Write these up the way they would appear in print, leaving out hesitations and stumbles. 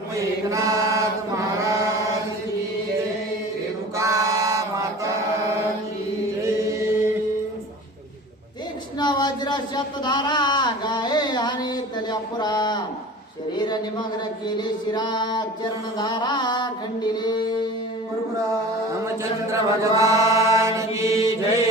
एकनाथ महाराज की जय, रेणुका माता की जय। तीक्ष्ण वज्र शतधारा गाये आणि तल्यापुरा, शरीर निमग्न केले शिरा, चरणधारा खंडिले। रामचंद्र भगवान की जय।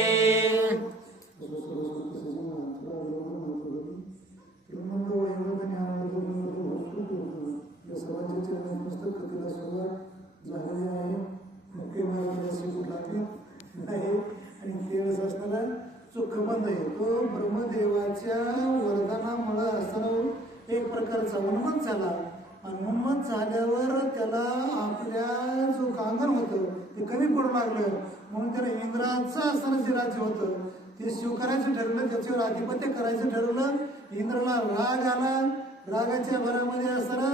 सुखबंद आहे तो ब्रह्मदेवाच्या वरदानामुळे असताना एक प्रकारचा उन्मत झाला आणि उन्मत झाल्यावर त्याला आपल्या जो कांगण होतं ते कमी पडू लागलं म्हणून त्याला इंद्राचं असताना जे राज्य होतं ते स्वीकारायचं ठरवलं, त्याच्यावर आधिपत्य करायचं ठरवलं। इंद्राला राग आला, रागाच्या भरामध्ये असताना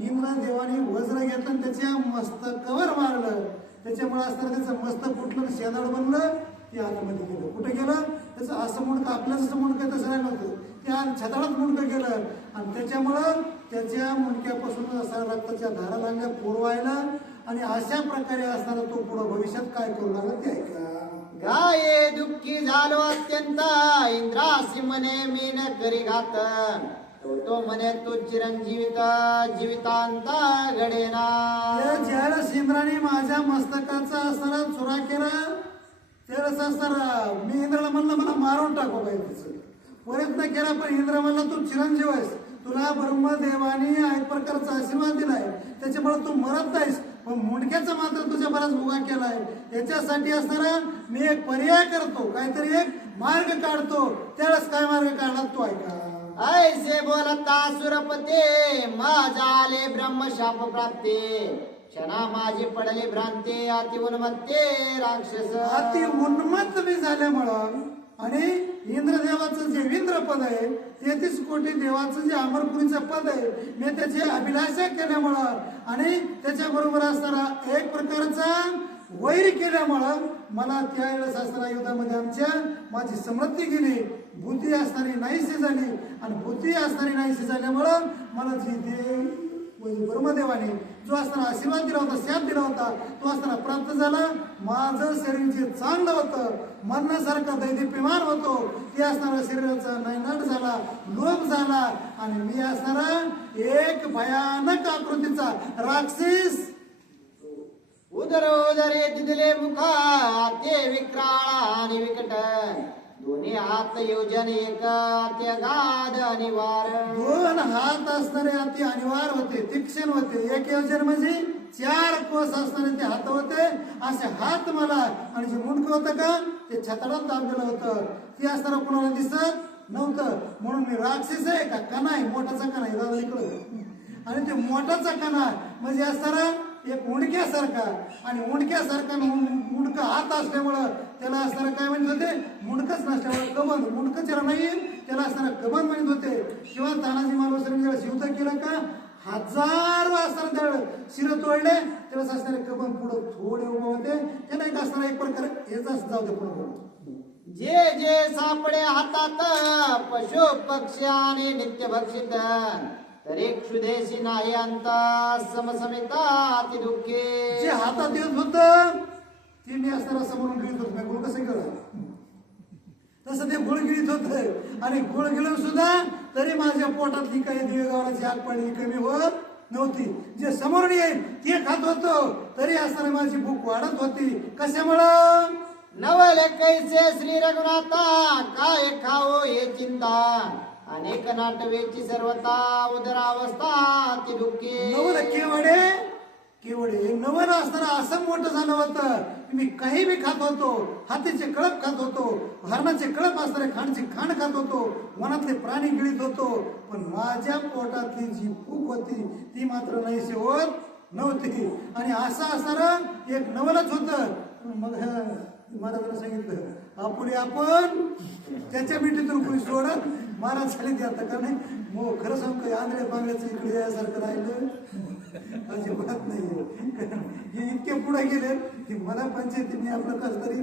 इंद्रदेवाने वज्र घेतलं आणि त्याच्या मस्तकावर मारलं। त्याच्यामुळे असताना त्याचं मस्तक फुटलं, शेदाड बनलं, ते आतमध्ये गेलं। कुठे गेलं? त्याचं असं मुंडकं आपल्याच असं मुंडकं तसं नाही नव्हतं, ते छताडात मुंडकं गेलं आणि त्याच्यामुळं त्याच्या मुंडक्यापासून असा रक्ताच्या धारा लागल्या पुरवायला आणि अशा प्रकारे असताना तो पुढे भविष्यात काय करू लागला ते ऐका। गाये दुःखी झालो अत्यंत, इंद्रासी म्हणे मी न करी घात, तो म्हणे तो चिरंजीवित जीवितांत घडेना। ज्यावेळेस इंद्राने माझ्या मस्तकाचा असताना चुरा केला त्यावेळेस असताना मी इंद्राला म्हणलं मला मारून टाकू पाहिजे, प्रयत्न केला पण इंद्र म्हणला तू चिरंजीव आहेस, तुला ब्रह्मदेवाने एक प्रकारचा आशीर्वाद दिलाय, त्याच्यामुळे तू मरत नाहीस, पण मुंडक्याचा मात्र तुझ्या बराच भुगा केलाय। याच्यासाठी असताना मी एक पर्याय करतो, काहीतरी एक मार्ग काढतो। त्यावेळेस काय मार्ग काढला तू ऐका। ऐसे बोलता सुरपते, माझा आले ब्रह्मशाप प्राप्ते, क्षणा माझी पडली भ्रांते, अति उन्मत्ते राक्षस। अति उन्मत्त मी झाल्यामुळं आणि इंद्रदेवाचं जे इंद्र पद आहे 33 कोटी देवाचं जे अमरपुरीचं पद आहे मी त्याची अभिलाषा केल्यामुळं आणि त्याच्याबरोबर असताना एक प्रकारचा वैर केल्यामुळं मला त्यावेळेस असताना युद्धामध्ये आमच्या माझी समृद्धी गेली, बुद्धी असणारी नाहीशी झाली आणि बुद्धी असणारी नाहीशी झाल्यामुळं मला जी ब्रह्मदेवाने जो असताना आशीर्वाद दिला होता, शाप दिला होता, तो असताना प्राप्त झाला। माझं शरीर जे चांगलं होतं, मरणासारखं दैदिप्यमान होतो, ते असणारा शरीराचा नायनाट झाला, लोप झाला आणि मी असणारा एक भयानक आकृतीचा राक्षस। उदर उदरे दिदले मुखा, ते विक्राळा आणि विकट, दोन्ही हात योजन एक, ते गाध अनिवार। दोन हात असणारे अति अनिवार्य होते, तीक्ष्ण होते। एक योजन म्हणजे 4 कोस असणारे ते हात होते, असे हात मला आणि जे मुंडकं होतं का ते छताडात दाबलेलं होतं, ते असताना कुणाला दिसत नव्हतं। म्हणून मी राक्षस आहे का कणा आहे, मोठाचा कणा आहे दादा इकडं, आणि ते मोठाचा कणा म्हणजे असताना एक मुंडक्यासारखा आणि मुंडक्यासारखा मुंडकं हात असल्यामुळं त्याला असताना काय म्हणत होते, मुंडकच नसल्यामुळे कबंद, मुंडकं त्याला नाही त्याला असताना कबंद म्हणत होते। किंवा तानाजी महाराजांनी जेव्हा शिवता केला का हजारो असताना त्यावेळेस शिर तोडले तेव्हा असणारे कबंद पुढे थोडे उभे होते, त्यांना एक असताना एक प्रकारे याचाच जाऊ दे पुढे। जे जे सापडे हातात, पशु पक्षी आणि नित्य भक्षित, तरी क्षुदेशी नाही अंत, समसमिता अति दुःखे। जे हातात येत होत ते मी असताना समोरून गिळत होत, गुळ कसं गेलं तसं ते गुळ गिळत होत आणि गुळ गिळून सुद्धा तरी माझ्या पोटातली काही देवगावाची आग पाणी कमी होत नव्हती। जे समोरून येईल ते खात होतो तरी असताना माझी भूक वाढत होती। कशामुळं? नवल कैसे श्री रघुनाथा, काय खाओ हे चिंता, अनेक नाटवेची सर्वता, उदरावस्था अति दुःखी। नवल केवढे नवल असताना असं मोठं झालं होतं की मी काही बी खात होतो, हातीचे कळप खात होतो, हरणाचे कळप असणारे खांडची खांड खात होतो, वनातले प्राणी गिळीत होतो, पण माझ्या पोटातली जी भूक होती ती मात्र नाहीशी होत नव्हती। आणि असं असणारं एक नवलच होतं। मग महाराजांना सांगितलं आपण त्याच्या मिठीतून कोणी सोडत महाराज झाले ते आता का नाही, मग खरं सांगतो आंधळ्या पांगड्याचं इकडे यासारखं राहिलं अजिबात नाही। हे इतके पुढे गेले की मला पंचायतीने आपलं कसं तरी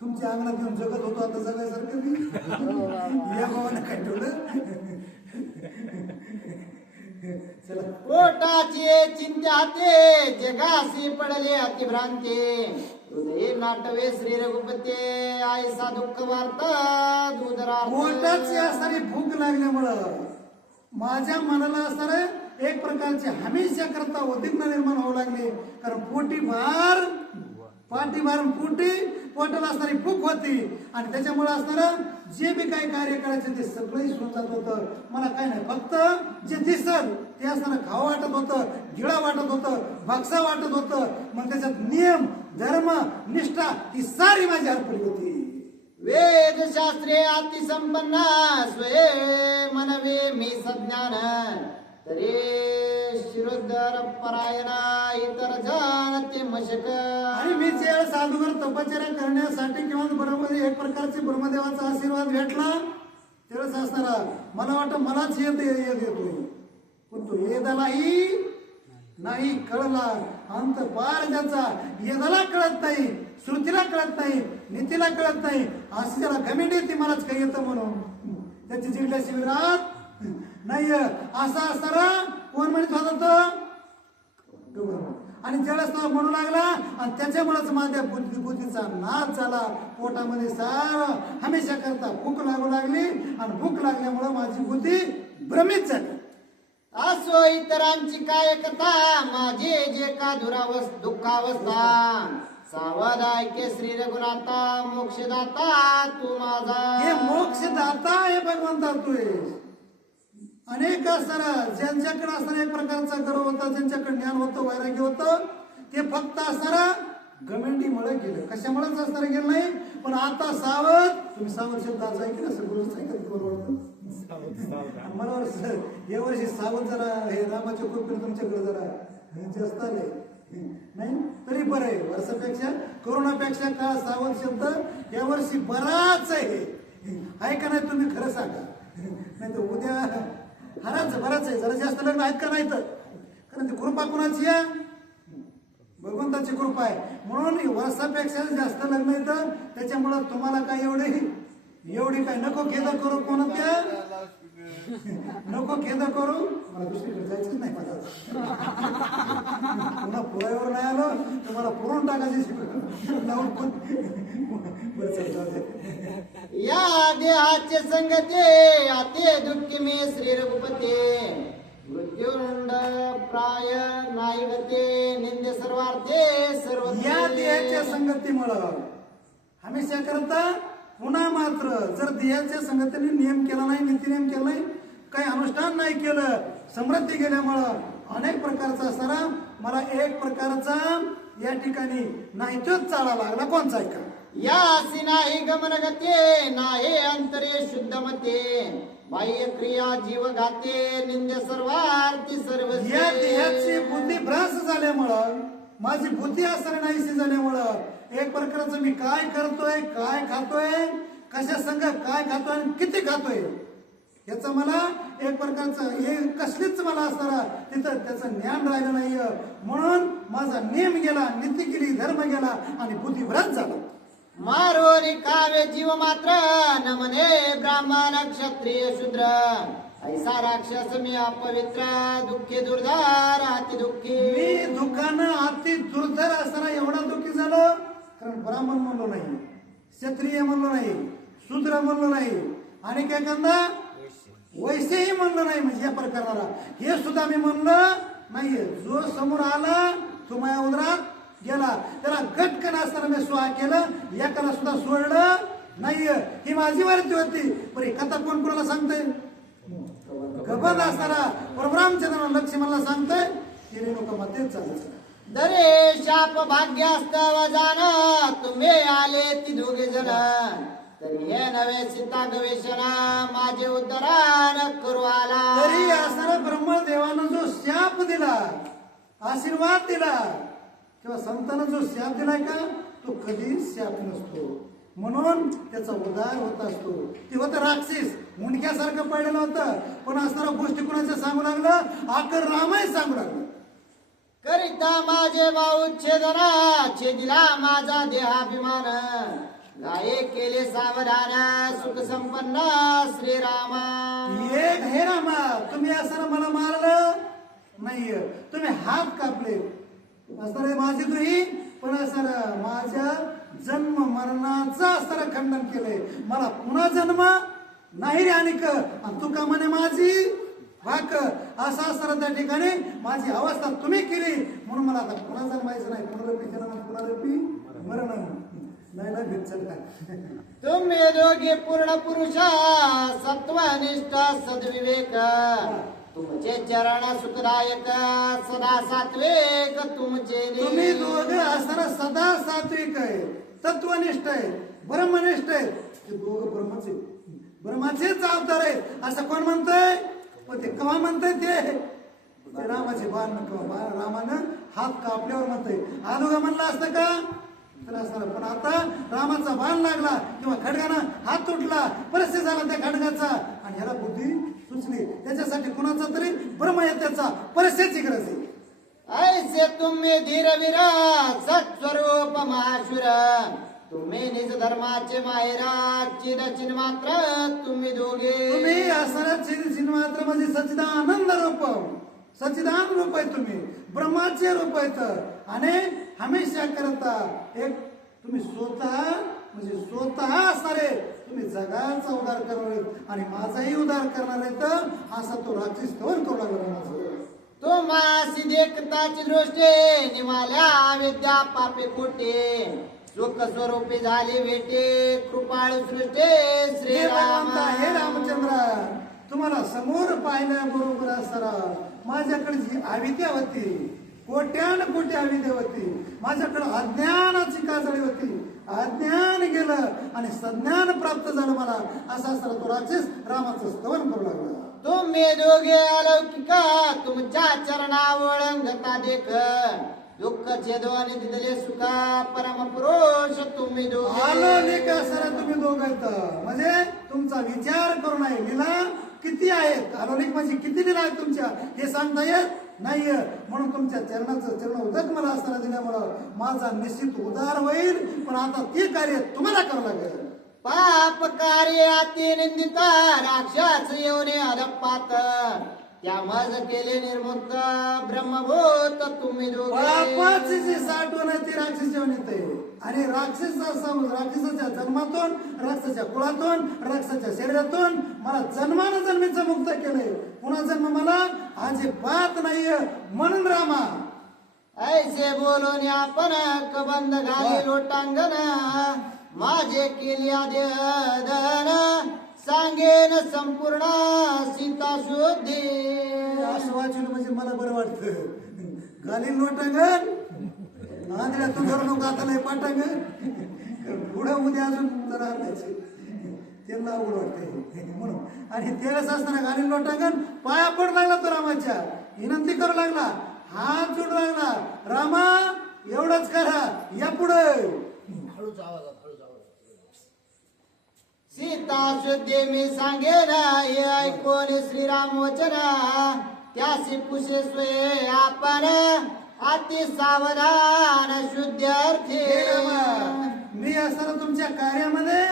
तुमच्या अंगणात येऊन जगत होतो आता जगायसारखं मी या भावाने काय ठेवलं चला पोटाची चिंता ते जगासी पडले अतिभ्रांती हृदय नाटवे श्री रघुपते आयसा दुःख वार्ता पोटाची असणारी भूक लागल्यामुळं माझ्या मनाला असणार एक प्रकारचे हमेशा करता उद्विग्न निर्माण होऊ लागले. कारण पाठीभार पोटाला असणारी भूक होती आणि त्याच्यामुळे असणार जे बी काही कार्य करायचे ते सगळं सुरू जात होतं. मला काय नाही, फक्त जे दिसल ते असताना खावं वाटत होतं, गिळा वाटत होतं, भक्सा वाटत होतं. मग त्याच्यात नियम धर्म निष्ठा ही सारी माझी हरपली होती. वेद शास्त्रे अतिसंपन्न स्वये मनवे मी सज्ञान तरी शिरोद्धर परायणा इतर जानते मशक. आणि मी जे साधूवर तपश्चर्या करण्यासाठी किंवा बरोबर एक प्रकारचे ब्रह्मदेवाचा आशीर्वाद भेटला त्यावेळेस असणारा मला वाटतं मलाच येतोय, पण तो येदालाही नाही कळला. अंत पार ज्याचा येदाला कळत नाही, श्रुतीला कळत नाही, नीतीला कळत नाही, असं त्याला घमेंडी ती मलाच काही येतं म्हणून त्याची जिल्ह्या शिबिरात नाही असा असणारा कोण म्हणत होता तो. आणि ज्यावेळेस तो म्हणू लागला आणि त्याच्यामुळेच माझ्या बुद्धीचा नाश झाला. पोटामध्ये सार हमेशा करता भूक लागू लागली आणि भूक लागल्यामुळे माझी बुद्धी भ्रमित झाली. असो इतरांची काय कथा माझे जे का दुःखावस्था सावध ऐके श्री रघुनाथा मोक्षदाता तू माझा. हे मोक्षदाता हे भगवंता तू आहेस. अनेक असणार ज्यांच्याकडे असणारा एक प्रकारचा गर्व होता, ज्यांच्याकडे ज्ञान होतं, वैराग्य होतं, ते फक्त असणारा घमेंडीमुळे गेलं, कशामुळेच असणारा गेलं नाही. पण आता सावध, तुम्ही सावध शब्दाचा ऐकलं सगळं ऐकत बरोबर. मला या वर्षी सावध जरा हे रामाच्या कृपेने तुमच्याकडे जरा जास्त आले नाही तरी बरं आहे. वर्षापेक्षा कोरोनापेक्षा का सावध शब्द या वर्षी बराच आहे. का नाही तुम्ही खरं सांगा, नाही तर उद्या बराच आहे. जरा जास्त लग्न आहेत का नाही तर, कारण ती कृपा कुणाची आहे? भगवंताची कृपा आहे. म्हणून वर्षापेक्षा जास्त लग्न येतं. त्याच्यामुळं तुम्हाला काय एवढी काय नको खेद करू, कोणत्या नको खेद करू. मला दुसरीकडे जायचंच नाही. पुन्हा पुराव्यावर नाही आलो तुम्हाला पुरून टाकायची या देहाचे संगते आते दुःखी मी श्री रघुपते मृत्युंड प्राय नाही गते निंदे सर्वार्थे सर्व. या देहाच्या संगतीमुळं हमेशा करता पुन्हा मात्र जर देहाच्या संगतीने नियम केला नाही, नीतिनियम केला नाही, काही अनुष्ठान नाही केलं, समृद्धी गेल्यामुळं अनेक प्रकारचा असणारा मला एक प्रकारचा या ठिकाणी नाही तोच चाला लागला. कोणचा आहे का? यासी नाही गमन गते नाही अंतरे शुद्ध मते बाह्य क्रिया जीव घाते निंदे सर्वार्थी सर्व. या देहाची बुद्धी भ्रास झाल्यामुळं माझी बुद्धी असणार नाहीशी झाल्यामुळं एक प्रकारचं मी काय करतोय, काय खातोय, कशा संघ काय खातोय आणि किती खातोय याचं मला एक प्रकारचं हे कसलीच मला असणारा तिथं त्याचं ज्ञान राहिलं नाही. म्हणून माझा नियम गेला, नीती गेली, धर्म गेला आणि बुद्धी भ्रास झाला. मारोरी काव्य जीव मात्र न म्हणे ब्राह्मण क्षत्रिय शूद्र ऐसा राक्षस मी अपवित्र दुःखी दुर्धर अति दुःखी. मी दुःखानं अति दुर्धर असताना एवढा दुःखी झालो कारण ब्राह्मण म्हणलो नाही, क्षत्रिय म्हणलो नाही, शूद्र म्हणलो नाही आणि काय करता वैसेही म्हणलो नाही. म्हणजे या प्रकाराला हे सुद्धा मी म्हणलं नाहीये. जो समोर आला तो माझ्या उदरात गेला, त्याला गटकन असताना मी स्वाहा केलं, एकाला सुद्धा सोडलं नाहीये. ही माझी वारती होती. पण कथा कोण कोणाला सांगतोय? गबद असताना परब्राह्मचंद्र लक्ष्मणला सांगतोय ते रेणुका तेच चालायचं. दरे शाप भाग्यास्तव जाण तुम्ही आले ती दोघे जण तरी हे नवे सीता गवेषण माझे उद्धरण करू आला. तरी असणारा ब्रह्मदेवानं जो शाप दिला, आशीर्वाद दिला किंवा संतांना जो शाप दिलाय का तो कधी शाप नसतो. म्हणून त्याचा उद्धार होत असतो. ते होतं राक्षस मुंडक्यासारखं पडलेलं होतं. पण असणारा गोष्टी कुणाच्या सांगू लागलं, आकर रामाय सांगू लागलं. करिता माझे भाऊ छेदना छेदिला माझा देहाभिमान गाये केले सावधान सुख संपन्न श्रीरामा. एक हे रामा, तुम्ही असं मला मारलं नाहीये, तुम्ही हात कापले असणार माझी तुही, पण असं माझ्या जन्म मरणाचं असताना खंडन केलंय. मला पुन्हा जन्म नाही रे आणि तू का म्हणे माझी वाक असं असताना त्या ठिकाणी माझी अवस्था तुम्ही केली, म्हणून मला आता पुन्हा जन्मायचं नाही. पुनरपी जन्म पुनरपी मरण नाही ना भेटल काय. तुम्ही दोघे पूर्ण पुरुष सत्वनिष्ठ सद्विवेक, तुमचे चरण सुखदायक सदा सात्विक तुमचे. तुम्ही दोघं असताना सदा सात्विक आहे, तत्वनिष्ठ आहे, ब्रह्मनिष्ठ आहे. ते दोघं ब्रह्मचे ब्रह्माचेच अवतार आहे असं कोण म्हणतंय? पण ते कवा म्हणतंय? ते रामाचे बाण रामानं हात कापल्यावर म्हणतंय. आदोगा म्हणलं असतं का तर असणार, पण आता रामाचा बाण लागला किंवा खडगानं हात तुटला, परिस्थिती झाला त्या खडगाचा आणि ह्याला बुद्धी सुचली. त्याच्यासाठी कुणाचा तरी ब्रह्मयत्याचा परिस्थितीची गरज आहे. ऐसे तुम्ही धीरवीर सत्स्वरूप महाशुर, तुम्ही निज धर्माचे माहेरा चिरचिन मात्र तुम्ही दोघे. तुम्ही असणार चिरचिन मात्र म्हणजे सच्चिदानंद रूप, सच्चिदान रूप आहे, तुम्ही ब्रह्माचे रूप आहेत. आणि हमेशा करता एक तुम्ही स्वतः म्हणजे स्वतः असणारे, तुम्ही जगाचा उद्धार करणार आणि माझाही उद्धार करणार आहे. तर असा तो राक्षस स्तवन करू लागला. तो मासी देखताची दृष्टी निमाल्या विद्या पापे खोटे, सुख स्वरूपी झाले भेटे कृपाळू सृष्टे श्रीराम. हे रामचंद्र, तुम्हाला समोर पाहिल्याबरोबर असताना माझ्याकडे जी अविद्या होती, कोट्यान कोटी अविद्या होती, माझ्याकडे अज्ञानाची काजळी होती, अज्ञान गेलं आणि संज्ञान प्राप्त झालं मला. असा असताना तो राक्षस रामाचं स्तवन करू लागला. तुम्ही दोघे अलौकिक तुमच्या चरणावळंगता देख, दुःख छेदवाने दिले सुखा परम पुरुष तुम्ही दोघे. अलौकिक असताना तुम्ही दोघं आहेत म्हणजे तुमचा विचार करू नये. लीला किती आहेत, अलौकिक म्हणजे किती लीला आहेत तुमच्या हे सांगता येत नाहीये. म्हणून तुमच्या चरण उदक मला असताना दिल्यामुळं माझा निश्चित उद्धार होईल. पण आता ते कार्य तुम्हाला करावं लागेल. पाप कार्य अति निंदित राक्षस येऊने अधपात, त्या मज केले निर्मुक्त ब्रह्मभूत तुम्ही दोघे. पापाची जी साठवण आहे ती राक्षस जेवण येते. आणि राक्षसाच्या जन्मातून, राक्षसाच्या कुळातून, राक्षसाच्या शरीरातून मला जन्मानं जन्मीचं मुक्त केलंय. पुन्हा जन्म मला अजिबात नाहीये. म्हणून रामा ऐसे बोलून आपण कबंद घाली लोटांगण, माझे केली आद्यधन सांगेन संपूर्ण सीता शुद्धी. असं वाचून म्हणजे मला बरं वाटतं. घालील लोटांगण आंधळ्या तू धरू नको आता लय पाटांगण, पुढं उद्या अजून जरा आणायचे त्यांना आवड वाटते म्हणून. आणि त्यावेळेस असताना घालील लोटांगण पाया पडू लागला तो रामाच्या, विनंती करू लागला, हात जोडू लागला. रामा एवढंच करा, या पुढे. सीता शुद्धी मी सांगेन हे ऐकून श्रीराम वचन, त्यासी पुषे स्वये आपण अति सावधान शुद्धार्थी. मी असताना तुमच्या कार्यामध्ये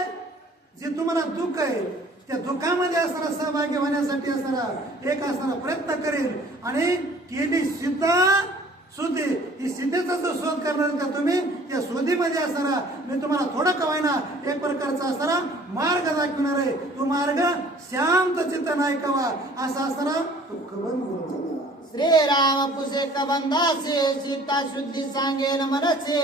जे तुम्हाला दुःख आहे त्या दुःखामध्ये असताना सहभागी होण्यासाठी असताना एक असताना प्रयत्न करेल. आणि केली सीता शोधी, ही सीतेचा जो शोध करणार का तुम्ही, त्या शोधीमध्ये असताना मी तुम्हाला थोडं कवायना एक प्रकारचा असताना मार्ग दाखविणार आहे. तो मार्ग शांत चित्त नाही कवा असा असताना तो कबंद बोलतो. श्रीराम पुसे कबंदासे सीता शुद्धी सांगेन मनसे,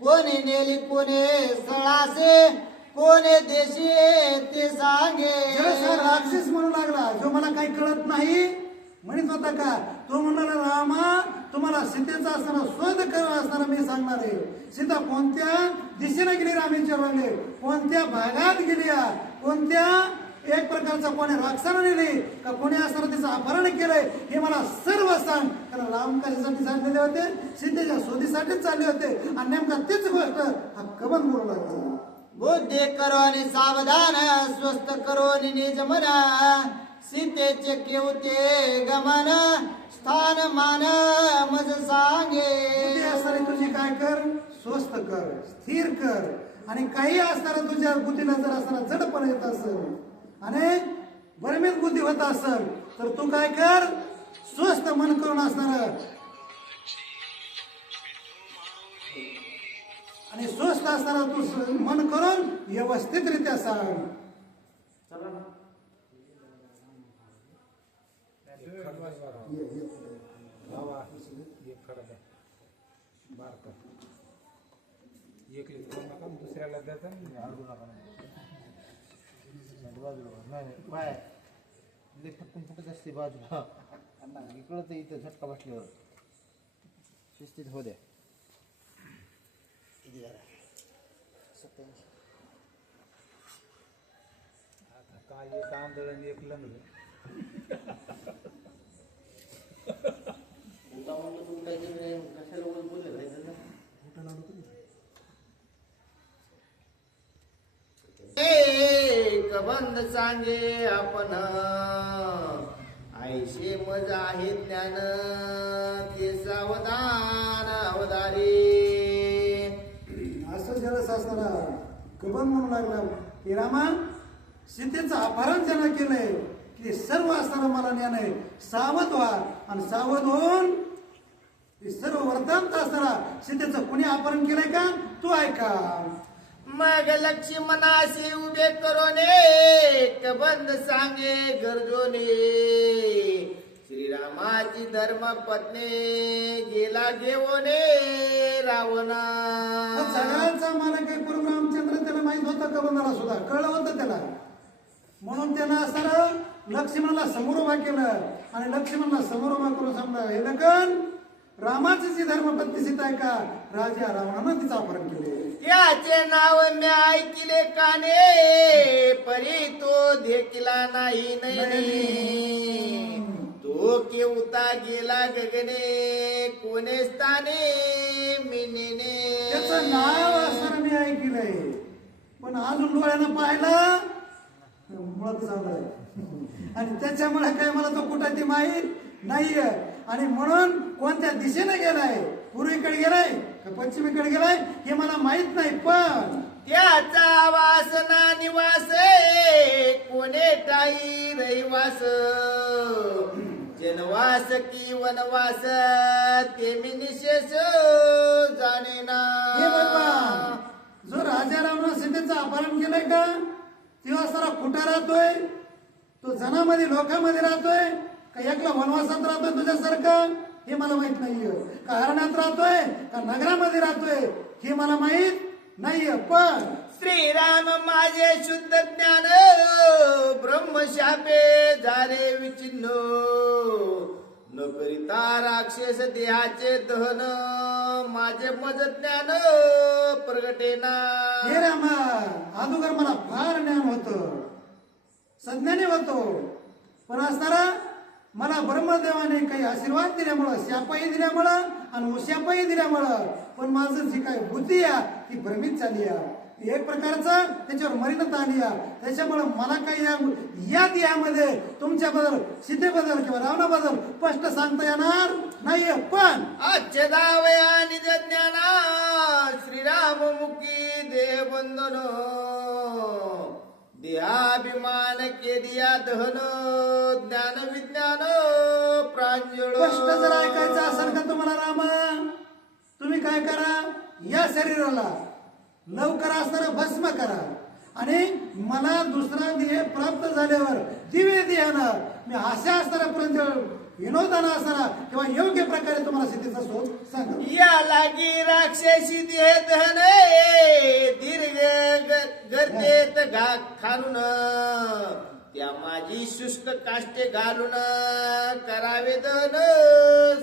कोणी नेली कोणी स्थळासे, कोणी देशी ते सांगे. राक्षस म्हणू लागला, जो मला काही कळत नाही म्हणत होता का, तो म्हणाला रामा तुम्हाला सीतेचा असताना शोध करत असताना मी सांगणार आहे. सीता कोणत्या दिशेने गेली रामेश्वर लागले, कोणत्या भागात गेली, कोणत्या एक प्रकारचा कोणी राक्षसानं नेली का कोणी असताना तिचं अपहरण केलंय हे मला सर्व सांग. कारण राम कशासाठी चाललेले होते, सीतेच्या शोधीसाठीच चालले होते. आणि नेमका तीच गोष्ट हा कबंद बोलू लागला. बुद्धी करोनी सावधान स्वस्थ करोनी निज मन, सीतेचे केवते गमन स्थान मान मज सांगे. तुझी काय कर, स्वस्थ कर, स्थिर कर आणि काही असताना तुझ्या बुद्धीला जर असताना जडपणा येत असेल आणि बरमीत बुद्धी होत असेल तर तू काय कर, स्वस्थ मन करून असणार आणि स्वस्थ असताना तू मन करून व्यवस्थितरित्या सांग. एक लिहितो नका दुसऱ्याला द्यायचा आडू नका बाय फुटत असते बाजूला इकडं तर इथं झटका बसल्यावर शिस्तीत हो द्या. आता काय एक आंदोलन एक लंगड कशाला बोलले कबंध सांगे आपण ऐशे मज आहे ज्ञान ते सावधान अवधारी. असं जलस असताना कबन म्हणू लागला की रामा सीतेचं अपहरण ज्यानं केलंय की सर्व असताना मला ज्ञान आहे, सावध व्हा आणि सावध होऊन सर्व वर्तंत असताना सीतेचं कुणी अपहरण केलंय का तू ऐका. मग लक्ष्मणाशी उभे करोने कबंध सांगे गरजोने श्रीरामाची धर्म पत्नी गेला घेऊने रावण. सगळ्यांचा मालक आहे प्रभू रामचंद्र, त्याला माहित होतं कबंधाला सुद्धा कळलं होतं त्याला, म्हणून त्यानं असताना लक्ष्मणाला समोर उभा केलं आणि लक्ष्मणाला समोर उभा करून समजा हे लखन रामाची जी धर्मपत्नी सीता आहे का राजा रावणानं तिचं अपहरण केले. याचे नाव मी ऐकिले काने परी तो देखिला नाही नाही. तो केवता गेला गगने कोणे स्थाने मिनेने. त्याचं नाव असताना मी ऐकलंय पण अजून डोळ्यानं पाहिलं मुळात चाललंय आणि त्याच्यामुळे काय मला तो कुठं ती माहीत नाहीये आणि म्हणून कोणत्या दिशेने गेलाय, पूर्वेकडे गेलाय का पश्चिमेकडे गेलाय हे मला माहित नाही, पण त्याचा वासना निवास कोणे टाई रहिवास जनवास की वनवास ते मी निशेष जाणे ना. हे भगवान जो राजा रावणा सीतेचं अपहरण केलंय का तेव्हा सारा कुठं राहतोय, तो जनामध्ये लोकांमध्ये राहतोय का एकला वनवासात राहतोय तुझ्यासारखं हे मला माहित नाहीये, का अरण्यात राहतोय का नगरामध्ये राहतोय हे मला माहित नाहीये, पण श्रीराम माझे शुद्ध ज्ञान ब्रह्मशापे झाले विचिन्न न करिता राक्षस देहाचे दहन माझे मज ज्ञान प्रगटेना. हे रामा अगोदर मला फार ज्ञान होतं, संज्ञानी होतो, पण असताना मला ब्रह्मदेवाने काही आशीर्वाद दिल्यामुळं शापही दिल्यामुळं आणि उशापही दिल्यामुळं पण माझं जी काय बुद्धी आहे ती भ्रमित झाली आहे, एक प्रकारचं त्याच्यावर मलिनता आली आहे. त्याच्यामुळं मला काही या देहामध्ये तुमच्याबद्दल सीतेबद्दल किंवा रावणाबद्दल स्पष्ट सांगता येणार नाहीये, पण अच्छदावया निज ज्ञाना श्रीराम मुखी देह बंधन देहाभिमान केदिया दहन ज्ञान विज्ञान प्रांजळ. स्पष्ट जर ऐकायचं असेल का तुम्हाला राम तुम्ही काय करा, या शरीराला लवकर असताना भस्म करा आणि मला दुसरा देह प्राप्त झाल्यावर दिव्य देहानं मी अशा असतानापर्यंत विनोदानं असताना किंवा योग्य प्रकारे तुम्हाला स्थितीचा शोध सांगा. या लागी राक्षसी देह दहन दीर्घ गर्देत खालून त्या माझी शुष्क काष्टे घालून करावे दहन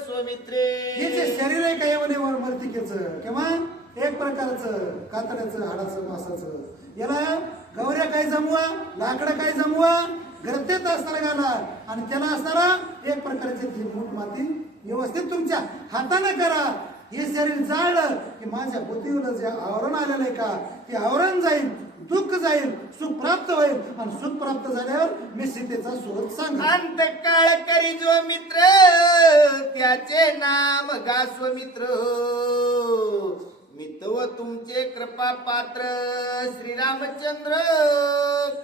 स्वमित्रे. हे जे शरीर आहे का यवनेवर मर्तिकेचं किंवा एक प्रकारचं कातड्याचं हाडाचं मासाचं याला गौऱ्या काय जमवा, लाकडं काय जमवा, गर्तेत असताना घाला आणि त्याला असताना एक प्रकारचे मूठ माती व्यवस्थित तुमच्या हाताने करा. हे शरीर जाळलं की माझ्या बुद्धीवर जे आवरण आलेलं आहे का ते आवरण जाईल, दुःख जाईल, सुख प्राप्त होईल आणि सुख प्राप्त झाल्यावर मी सीतेचा शोध सांग. अंतकाळ करी जो मित्र त्याचे नाम गास्व मित्र मितव हो तुमचे कृपा पात्र श्रीरामचंद्र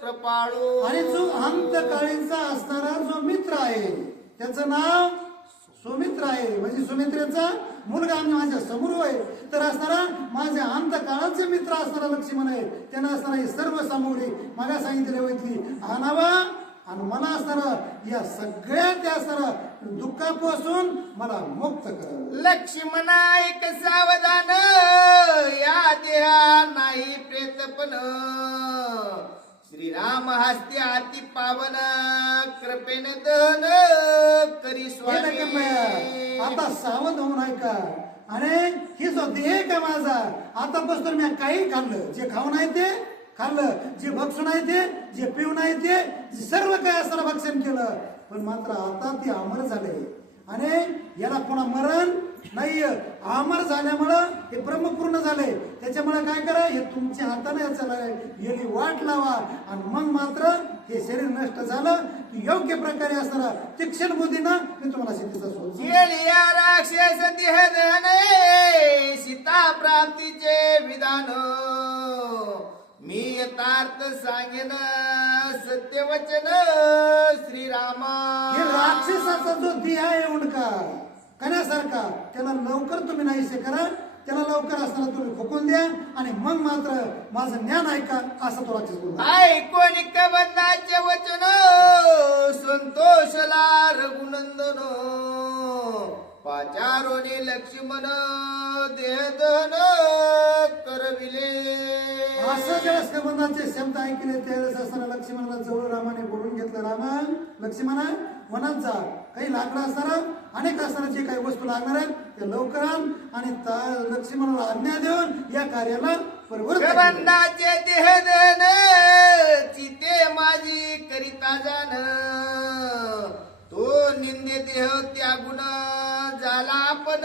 कृपाळू. आणि जो अंतकाळीचा असणारा जो मित्र आहे त्याचं नाव सुमित्र आहे, म्हणजे सुमित्रेचा मुलगा आणि माझ्या समोर आहे. तर असणारा माझ्या अंतकाळाचे मित्र असणारा लक्ष्मण आहे. त्यांना असणारा ही सर्व सामुग्री मला सांगितलेली होती आणावा आणि मला असणारा या सगळ्या त्या असणारा दुःखापासून मला मुक्त करा. लक्ष्मणा एक सावधान या देहा नाही प्रेतपण. श्रीराम हस्ते अति पावन कृपेन दहन करी हे स्वामी. नका पाया. आता सावध होऊन ऐका. आणि ही जो देह का माझा आतापासून मी काही खाल्लं, जे खाऊन आहे ते खाल्लं, जे भक्षण आहे ते, जे पिऊन आहे ते, सर्व काय असताना भक्षण केलं. पण मात्र आता ते अमर झाले आणि याला पुन्हा मरण नाही. अमर झाल्यामुळं हे ब्रह्मपूर्ण झाले. त्याच्यामुळे काय करा, हे तुमच्या हाताने याचा याली वाट लावा आणि मग मात्र हे शरीर नष्ट झालं की योग्य प्रकारे असणारा तीक्ष्ण बुद्धीनं मी तुम्हाला शेतीचा शोध. गेलिया राक्षस देहधन सीता प्राप्तीचे विधान. मी यथार्थ सांगेन सत्यवचन श्रीरामा. हे राक्षसाचा जो देह आहे उंडका करण्यासारखा त्याला लवकर तुम्ही नाहीसे करा. त्याला लवकर असताना तुम्ही फुकून द्या आणि मग मात्र माझं ज्ञान ऐका असं तो राक्षस बोलतो. ऐकोनी कबंधाचे वचन संतोषला रघुनंदन. पाचारोने लक्ष्मण देहदहन करविले. असं ज्यावेळेस कबंधाचे शब्द ऐकले त्यावेळेस असताना लक्ष्मणाला जवळ रामाने बोलून घेतलं. रामा लक्ष्मणा वनात जा, काही लाकडं असणार अनेक असणाऱ्या जे काही वस्तू लागणार आहेत ते लवकर आण आणि लक्ष्मणाला आज्ञा देऊन या कार्याला परिवर्तन. कबंधाचे देहदहन चिते माझी करिता जाण. तो निंदे देह त्यागुण झाला आपण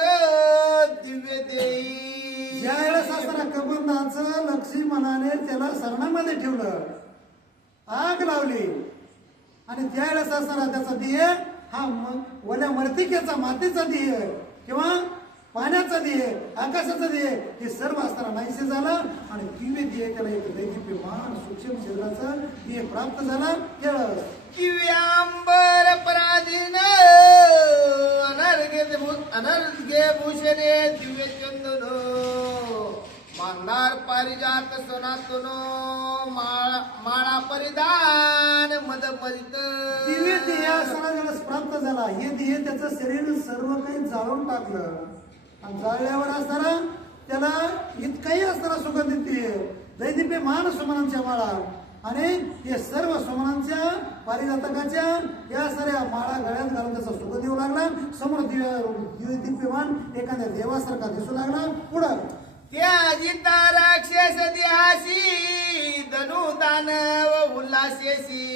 दिव्य देई. ज्या वेळेस असताना कबंधाचं लक्ष्मणाने त्याला सरणामध्ये ठेवलं, आग लावली आणि त्यावेळेस असताना त्याचा देह हा ओल्या मर्तिकेचा मातीचा देह किंवा पाण्याचा देह आकाशाचा देह हे सर्व असताना नाहीसे झाला आणि दिव्य देह त्याला एक दैदिप्यमान सूक्ष्म शरीराचा देह प्राप्त झाला. दिव्यांबर पराधीन अनर्घ्य भूषणे दिव्य चंदन. मांदार पारिजात सोनातून माळा परिधान मद मजित. दिव्य देह असताना ज्यावेळेस प्राप्त झाला हे देह त्याचं शरीर सर्व काही जाळून टाकलं आणि जाळल्यावर असताना त्याला इतकाही असताना सुगंधित दैदिप्यमान सुमनांच्या माळा आणि हे सर्व सुमनांच्या पारिजातकाच्या या साऱ्या माळा गळ्यात घालून त्याचा सुगंध येऊ लागला. समोर दिव्यमान एखाद्या देवासारखा दिसू लागला. पुढं त्या जिता राक्षस देहाशी धनु दानव उल्हासेशी.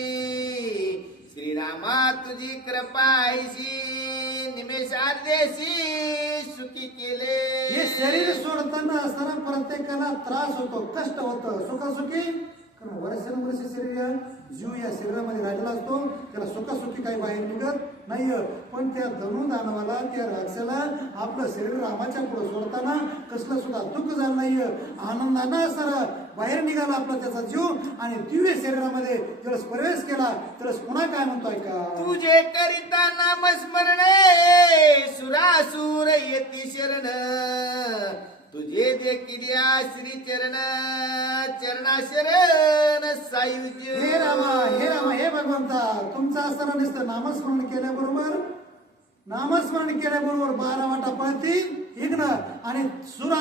श्रीरामा तुझी कृपा आईशी निमेषार्धेशी सुखी केले. हे शरीर सोडताना असताना प्रत्येकाला त्रास होतो, कष्ट होतं, सुखासुखी. कारण वर्षानुवर्ष शरीर जीव या शरीरामध्ये राहिलेला असतो, त्याला सुखासुखी काही बाहेर निघत नाही. पण त्या धनुदानवाला त्या राक्षाला आपलं शरीर रामाच्या पुढे सोडताना कसलं सुद्धा दुःख झालं नाही. आनंदानं असताना बाहेर निघाला आपला त्याचा जीव आणि दिव्य शरीरामध्ये ज्यावेळेस प्रवेश केला त्यावेळेस पुन्हा काय म्हणतोय का, तुझे करिता नामस्मरणे सुरासुर येती शरण. तुझे देखील या श्री चरणा शरण सायुज. हे रामा हे भगवंता तुमचं असताना नुसतं नामस्मरण केल्याबरोबर 12 वाटा पळती इग्न आणि सूर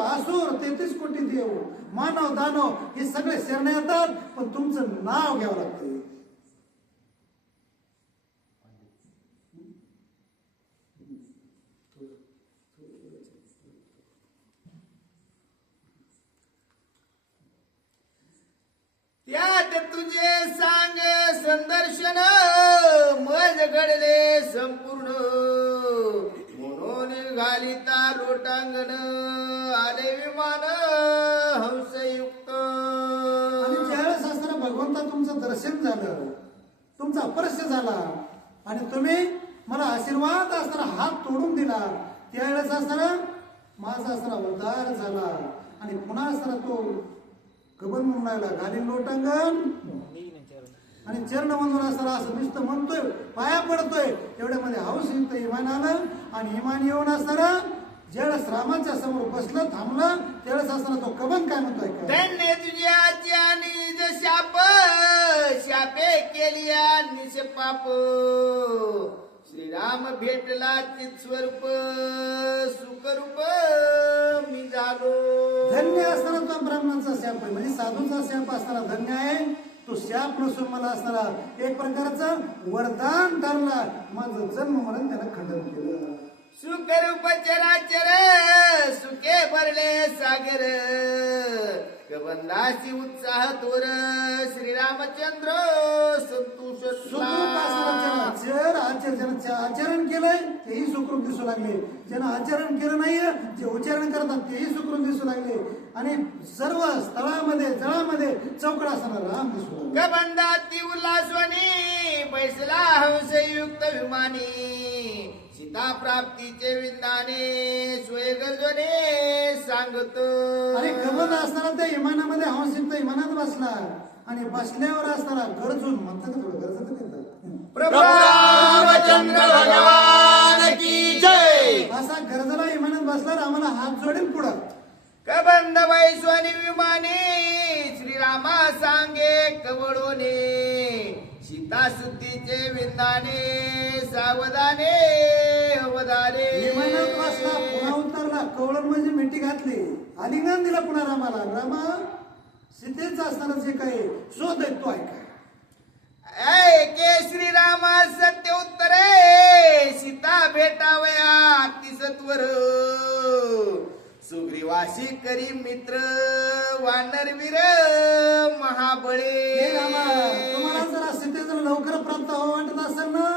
असुर 33 कोटी देव मानव दानव हे सगळे शरण येतात, पण तुमचं नाव घ्यावं लागतं. त्यात तुझे सांग संदर्शन मज घडले संपूर्ण. म्हणून घालिता लोटांगण आले विमान हंसयुक्त. आणि ज्यावेळेस असताना भगवंता तुमचं दर्शन झालं, तुमचा स्पर्श झाला आणि तुम्ही मला आशीर्वाद असताना हात तोडून दिला, त्यावेळेस असताना माझा असताना उद्धार झाला आणि पुन्हा असताना तो कबन म्हणून लागला घालीन लोटांगण आणि चरण म्हणून असताना असं नुसतं म्हणतोय पाया पडतोय तेवढ्यामध्ये हौस युक्त इमान आलं आणि इमान येऊन असताना ज्यावेळेस रामाच्या समोर बसलं थांबलं त्यावेळेस असताना तो कबन काय म्हणतोय धन्य तुझ्या निज शाप शापे केली निष्पाप श्रीराम भेटला चित स्वरूप सुखरूप मी झालो. धन्य असताना तो ब्राह्मणाचा शाप आहे म्हणजे साधूचा शाप असताना धन्य आहे. तो शाप नसून मला असताना एक प्रकारचं वरदान ठरला. माझं जन्म म्हणून त्यानं खंडन केलं. सुखरूप चराचर सुखे भरले सागर कबंदासी उत्साह तोर श्रीरामचंद्र संतोष सुखरूप असताना ज्यानं आचरण केलंय तेही सुखरूप दिसू लागले. ज्यानं आचरण केलं नाहीये जे उच्चारण करतात तेही सुखरूप दिसू लागले आणि सर्व स्थळामध्ये जळामध्ये चौकड असताना राम दिसू लागले. कबंदाती उल्हासवानी बैसला हंसयुक्त विमानी सीता प्राप्तीचे विंदाने सोय गरजने सांगतो. आणि कबंद असताना त्या इमानामध्ये हंसिक्त इमानात बसला आणि बसल्यावर असताना गरजून म्हणतात थोडं गरजत नाही प्रभू रामचंद्र भगवान की जय. असा गरजला इमानात बसला आम्हाला हात जोडेल पुढं. कबंद वैश्वनी विमानी श्रीरामा सांगे कवडोने सीता शुद्धीचे विंदाने सावधाने अवधाने. इमानात बसला पुन्हा उतरला कवळण म्हणजे मिठी घातली आलिंगन दिला पुन्हा रामाला. रामा सीतेच असताना जे काही शोध आहे तो ऐका. ऐके श्रीरामा सत्य उत्तरे सीता भेटावया अतिसत्वर सुग्रीवासी करी मित्र वानरवीर महाबळे. हे रामा तुम्हाला जर सीतेचं लवकर प्राप्त व्हावं वाटत असेल ना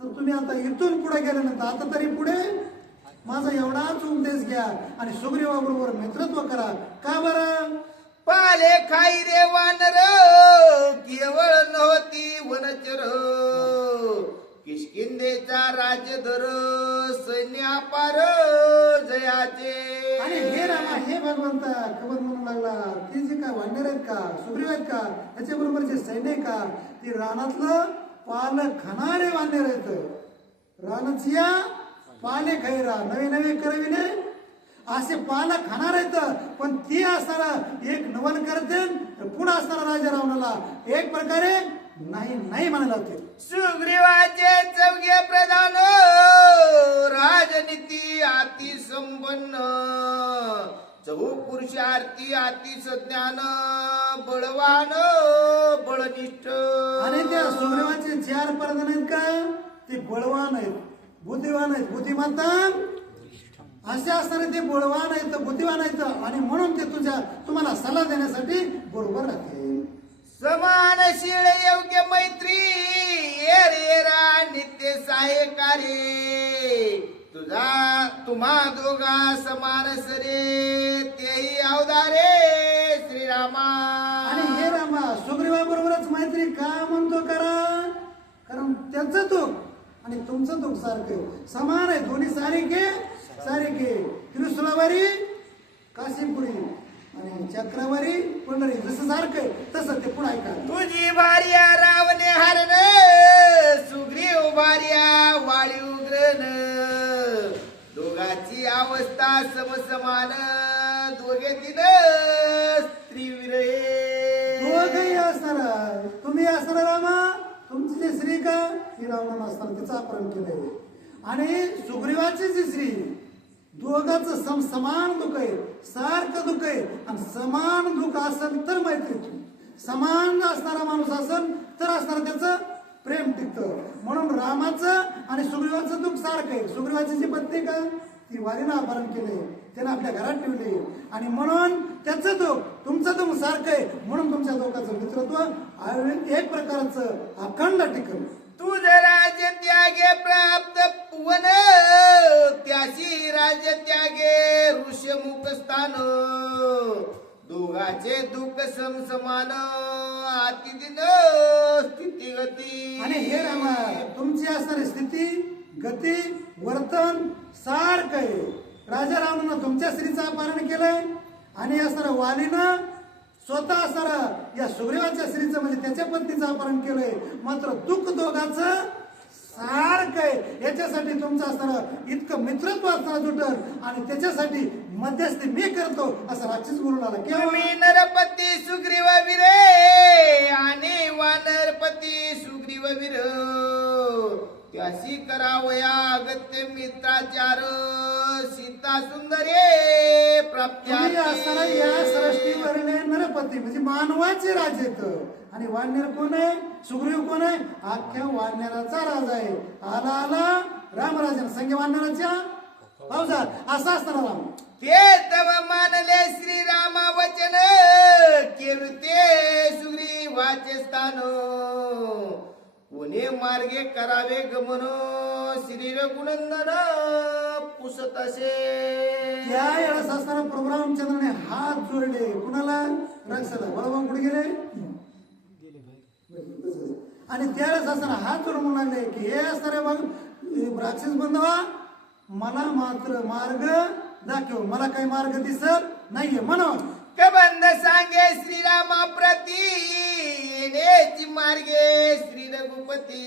तर तुम्ही आता इथून पुढे गेल्यानंतर आता तरी पुढे माझा एवढाच उपदेश घ्या आणि सुग्रीवाबरोबर मित्रत्व करा. का बरं पाले खाई रे वानर केवळ नव्हती वनचर किष्किंदेचा राज्यधर सैन्य अपार जयाचे. आणि हे रामा हे भगवंता कबन म्हणू लागला ते जे काय वानर आहेत का सुग्रीव आहेत का त्याच्याबरोबर जे सैन्य आहे का ती रानातलं पाल खाणारे वानर आहेत. रानाचिया पाले खैरा नवे नवे करविले असे पाल खाणार आहेत. पण ती असताना एक नवन करते पुढे असताना राजा रावणाला एक प्रकारे नाही नाही म्हणायला होते. सुग्रीवाचे चौघे प्रधान राजनीती अति संपन्न चहुपुरुषार्थी अति सज्ञान बळवान बळनिष्ठ. आणि त्या सुग्रीवाचे 4 प्रधान आहेत का ते बळवान आहेत बुद्धिवान आहेत बुद्धिमत्ता असे असताना ते बळवान आहेत बुद्धिवान आहेत आणि म्हणून ते तुम्हाला सल्ला देण्यासाठी बरोबर राहते. समानशील योग्य मैत्री एरेरा नित्य सहाय्यकारी तुम्हा दोघा समान सरे तेही अवधारे श्रीरामा. आणि हे रामा सुग्रीवा बरोबरच मैत्री का म्हणतो करा कारण त्याचं दुःख आणि तुमचं दुःख सारखं समान आहे. दोन्ही सारिके त्रिशूलावरी काशीपुरी आणि चक्रवारी पंढरी जसं सारखं तसं ते पुढे ऐका. तुझी भार्या रावणे हरण सुग्रीव भार्या वाळी उग्रन दोघाची अवस्था समसमान दोघे दिन स्त्रीवीर. दोघही असणार तुम्ही असणार रामा तुमची जी स्त्री का ती रावणानं असताना तिचं अपहरण केलंय आणि सुग्रीवाची जी स्त्री दोघांचं समान दुःख आहे सारखं दुःख आहे आणि समान दुःख असेल तर मैत्री समान असणारा माणूस असेल तर असणारा त्याचं प्रेम टिकतं. म्हणून रामाचं आणि सुग्रीवाचं दुःख सारखं आहे. सुग्रीवाची जी पत्नी का ती वालीनं अपहरण केले त्यानं आपल्या घरात ठेवले आणि म्हणून त्याचं दुःख तुमचं दुःख सारखं आहे म्हणून तुमच्या दोघांचं मित्रत्व एक प्रकारचं अखंड टिकलं. तुझ राज्य त्यागे प्राप्त वन त्याची राज्य त्यागे ऋष्यमुख स्थान दोघाचे दुःख समसमान अतिदिन स्थिती गती. आणि हे रामा तुमची असणारी स्थिती गती वर्तन सारखं आहे. राजा रावणानं तुमच्या स्त्रीचं अपहरण केलंय आणि असणारं वालीनं स्वतः असणारं या सुग्रीवाच्या स्त्रीचं म्हणजे त्याच्या पत्नीचं अपहरण केलंय. मात्र दुःख दोघांचं सारखं आहे. याच्यासाठी तुमचं असणारं इतकं मित्रत्व असणारं जुटल आणि त्याच्यासाठी मध्यस्थी मी करतो असं राक्षस बोलून आला. तुम्ही नरपती सुग्रीव विरे आणि वानरपती सुग्रीव विर त्याशी करावया अगत्य मित्राचार सीता सुंदरे प्राप्त्या. तुम्ही असणारा या सृष्टीवरने नरपती म्हणजे मानवाचे राजे आणि वानर कोण आहे? सुग्रीव कोण आहे? अख्ख्या वानराचा राजा आहे. आला आला रामराजन संगे वानराच्या पावसात असा असताना राम ते तव मानले श्रीरामा वचन केवते सुग्रीवाचे स्थान कोणे मार्गे करावे गमन श्री रघुनंदन पुसत असे. त्या वेळेस असताना प्रभू रामचंद्राने हात जोडले. कुणाला? राक्षसाला. बरोबर कुठे गेले? आणि त्यावेळेस असताना हात जोडून म्हणू लागले की हे असणारे बघ राक्षस बंधवा मला मात्र मार्ग दाखव. मला काही मार्ग दिसत नाहीये म्हणून कबंध सांगे श्रीरामा प्रती येण्याची मार्गे श्री रघुपती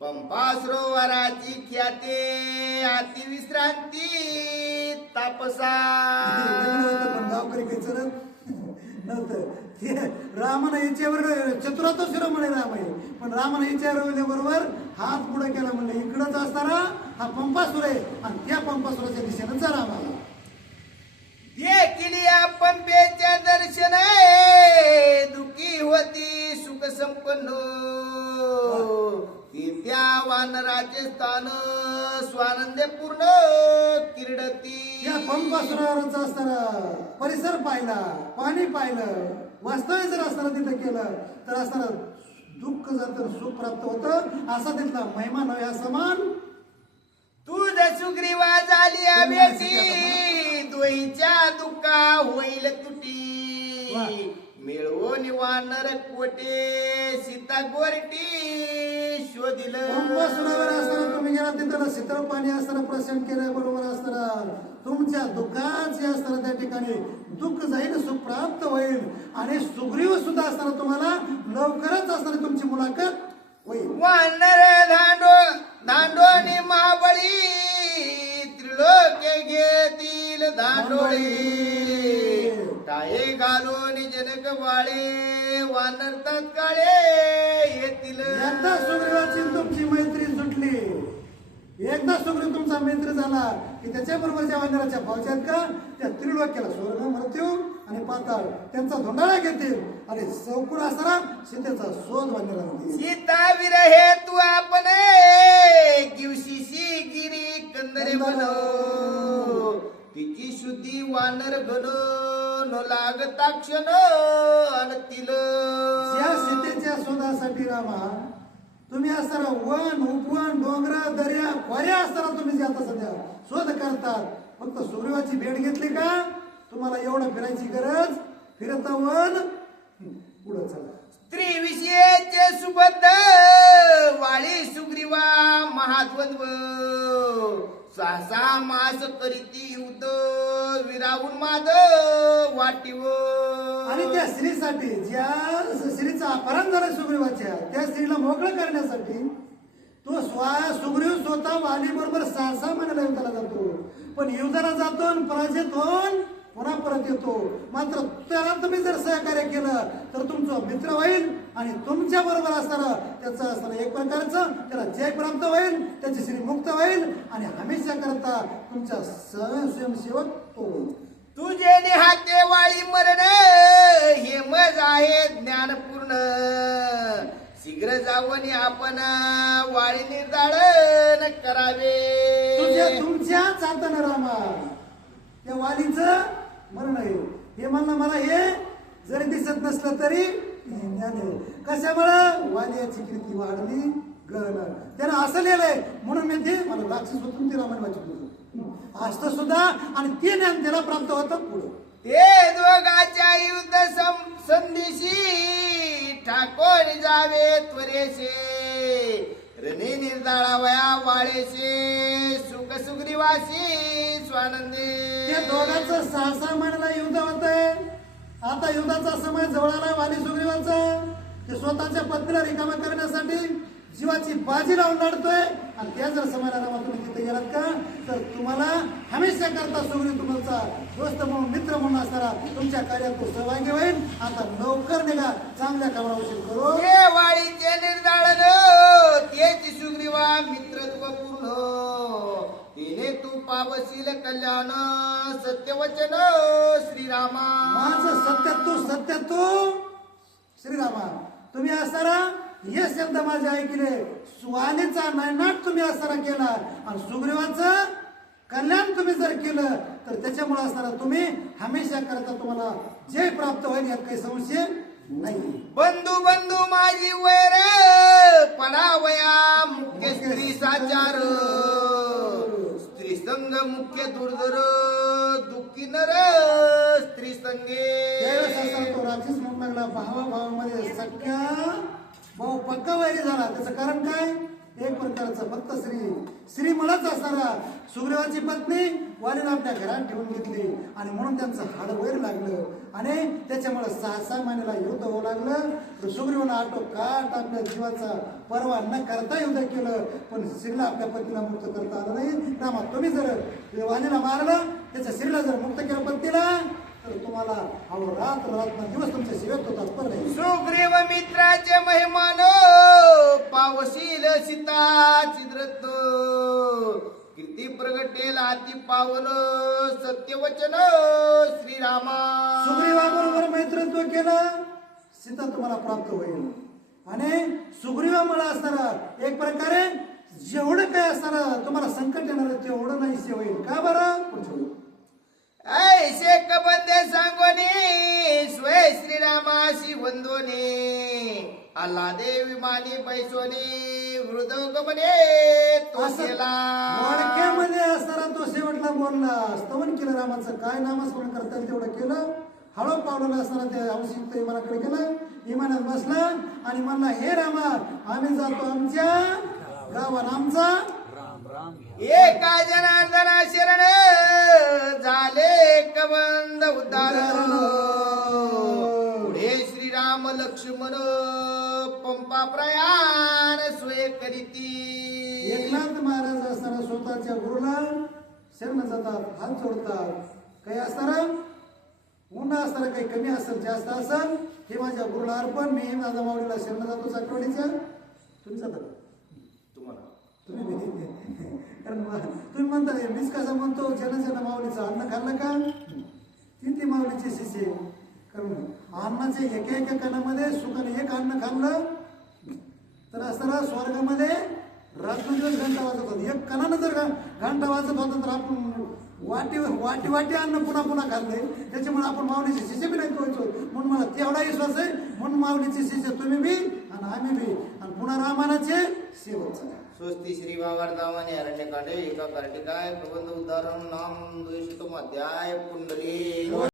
पंपा सरोवराची ख्याते अति विश्रांती तापसा. पण गावकरी काही चलत नव्हतं. ते रामानं याच्यावर चतुरातो शिरो म्हणे राम आहे. पण रामानं याच्यावर बरोबर हात पुढे केला म्हणले इकडंच असताना हा पंपासूर आहे आणि त्या पंपासुराच्या दिशेनं चला आम्हाला. देखील या पंपेच्या दर्शन दुखी होती सुख संपन्न ती त्या वानराचे स्थान स्वानंदे पूर्ण किरडती. या पंपासुरावरच असताना परिसर पाहिला, पाणी पाहिलं, वास्तव्य जर असताना तिथं केलं तर असताना दुःख जर सुख प्राप्त होतं असा तिथला महिमा नव्या समान. तुझ सुग्रीवा झाली भेटी दोहीच्या दुःखा होईल तुटी मिळवून वानर कोटे सीता गोरटी शोधिल. पंपासुरावर असताना तुम्ही गेला तिथं शीतळ पाणी असताना प्रसन्न केलं बरोबर असताना तुमच्या दुःखाचे असताना त्या ठिकाणी दुःख जाईल सुख प्राप्त होईल आणि सुग्रीव सुद्धा असताना तुम्हाला लवकरच असताना तुमची मुलाखत होईल. वानर दांडोनी महाबळी त्रिलोके घेतील दांडोळी टाळे घालून जनक वाळे वानर तत्काळे येतील. एकदा सुग्रीवाची तुमची मैत्री सुटली, एकदा सुग्रीव तुमचा मित्र झाला की त्याच्या बरोबरच्या वानराच्या फौजात का त्या त्रिलोक्याला स्वर्ग मृत्यू आणि पाताळ त्यांचा धोंडाळा घेतील आणि चौकुर असताना सीतेचा शोध वानराला. सीता विरहे तू आपण गिवशीशी गिरी कंदरे बन तिची शुद्धी वानर गण न लागता क्षण आणतील. या सीतेच्या शोधासाठी रामा तुम्ही असताना वन उपवन डोंगर दर्या खोऱ्या असताना तुम्ही आता सध्या शोध करतात. फक्त सुग्रीवाची भेट घेतली का तुम्हाला एवढं फिरायची गरज? फिरता वन पुढे चला. स्त्री विषयीचे सुबद्ध वाळी सुग्रीवा महाद्वंद्व सहसा मास करीती युद्ध विरावून माद वाटीव. आणि त्या स्त्रीसाठी ज्या स्त्रीचं अपहरण झालं सुग्रीवाच्या त्या स्त्रीला मोकळं करण्यासाठी तो सुग्रीव स्वतः वाली बरोबर 6 महिन्याला युद्धाला जातो. पण युद्धाला जातो आणि पराजित होऊन पुन्हा परत येतो. मात्र त्याला तुम्ही जर सहकार्य केलं तर तुमचा मित्र होईल आणि तुमच्या बरोबर असताना त्याचं असताना एक प्रकारचं त्याला जय प्राप्त होईल, त्याची श्री मुक्त होईल आणि हमेशा करता तुमच्या स्वयंसेवक होईल. तुझे निहाते वाळी मरण हे मज आहे ज्ञानपूर्ण शीघ्र जावनी आपण वाळी निर्धारण करावे. तुमच्या चालताना रामा त्या वालीचं मरण आहे हे म्हणणं मला हे जरी दिसत नसलं तरी ज्ञान आहे. कशामुळं? वाली याची कीर्ती वाढली गण त्यानं असं लिहिलंय म्हणून मी ते मला राक्षस होतून ते रामायण वाचन असतं सुद्धा आणि ते ज्ञान त्याला प्राप्त होतं पुढं. ते दोघाच्या युद्ध संधीशी ठाकोर जावे त्वरेसे रणे निर्दाळा वया वाळेशे सुख सुग्रीवासी स्वानंदे. त्या दोघांचं 6 महिन्याला युद्ध होतंय. आता युद्धाचा समय जवळ आला. वाली सुग्रीवांचा ते स्वतःच्या पत्नीला रिकामा करण्यासाठी जीवाची बाजी लावून लढतोय. आणि त्या जर समयाला तुम्ही तिथे गेलात का तर तुम्हाला हमेशा करता सुग्रीव तुमचा दोस्त म्हणून मित्र म्हणून असताना तुमच्या कार्यात तो सहभागी होईल. आता लवकर निघा, चांगल्या कामाला उशीर करू. हे वाळीचे निर्दाळन तेच सुग्रीवा मित्रत्व पूर्ण. तिने तू पावशील कल्याण सत्यवचन श्रीरामा. माझं सत्य श्रीरामा तुम्ही असताना हे शब्द माझे ऐकले. स्वालीचा नायनाट तुम्ही असताना केला आणि सुग्रीवाचं कल्याण तुम्ही जर केलं तर त्याच्यामुळे असताना तुम्ही हमेशा करता तुम्हाला जे प्राप्त होईल यात काही संशय नाही. बंधू बंधू माझी वैर पडावया मुख्य स्त्री साचार. स्त्री संग मुख्य दुर्धर दुःखी नर स्त्री संगे. त्यावेळेस असा तो राक्षस म्हणू लागला भावाभावामध्ये सख्या भाऊ पक्का वैरी झाला. त्याचं कारण काय? एक प्रकारचं फक्त श्री मलाच असणारा सुग्रीवाची पत्नी वालीला आपल्या घरात ठेवून घेतली आणि म्हणून त्यांचं हाड वैर लागलं आणि त्याच्यामुळे 6 महिन्याला युद्ध होऊ लागलं. सुग्रीवानं आटोकाट आपल्या जीवाचा परवा न करता युद्ध केलं. पण श्रीला आपल्या पत्नीला मुक्त करता आलं नाही. रामा तुम्ही जर वालीला मारलं, त्याच्या श्रीला जर मुक्त केलं पत्नीला तर तुम्हाला रात दिवस तुमच्या सेवेत होतात. पण नाही सुग्रीव मित्राचे महिमान पावशील सीता चिद्रत्न. कीर्ती प्रगटेल अति पावन सत्यवचन श्रीरामा. सुग्रीवाबरोबर मैत्रित्व केलं, सीता तुम्हाला प्राप्त होईल. आणि सुग्रीवामुळे असणारा एक प्रकारे जेवढं काय असणारा तुम्हाला संकट येणार तेवढं नाहीसे होईल. का बरं? पुढचं ऐसे कबंदे सांगोनी स्वय श्रीरामाशी वंदोनी. आल्हादे विमानी बैसोनी वृद्धगमने तो केला. मोडक्यामध्ये असताना तो शेवटला बोलला. स्तवन केलं रामाचं. काय नामस्मरण करता येईल तेवढं केलं. हळू पावलेलं असताना ते अवशिक्त विमानाकडे गेलं. विमानात बसला आणि म्हणला हे रामा आम्ही जातो आमच्या गावाला. आमचा एका जनार्दना शरण झाले कबंद उद्धार. पुढे श्रीराम लक्ष्मण पंपा प्रयाण सोय करीती. एकनाथ महाराज असताना स्वतःच्या गुरुला शरण जातात, हात जोडतात. काही असताना उन्हा असताना काही कमी असेल जास्त असेल हे माझ्या गुरुला अर्पण. मी माझ्या माऊलीला शरण जातो साकवडीच्या. तुम्ही जाता तुम्ही कारण तुम्ही म्हणता मीच कसं म्हणतो ज्यानं माऊलीचं अन्न खाल्लं का ती माऊलीची शिष्य. कारण अन्नाचे एका कणामध्ये सुखाने एक अन्न खाल्लं तर असताना स्वर्गामध्ये रात्रंदिवस घंटा वाजत होत. एक कणानं जर घंटा वाजत होता तर आपण वाटी अन्न पुन्हा खाल्लंय. त्याच्यामुळे आपण माऊलीचे शिष्य बी नाही पोहोचतो. म्हणून मला तेवढा विश्वास आहे. म्हणून माऊलीचे शिष्य तुम्ही बी आणि आम्ही बी आणि पुन्हा रामानाचे सेवक. स्वस्ती श्री वावर्धावाने अरण्यकांडे एका कार्टिकाय प्रबंध उदाहरण नाम 200 अध्याय पुंडली.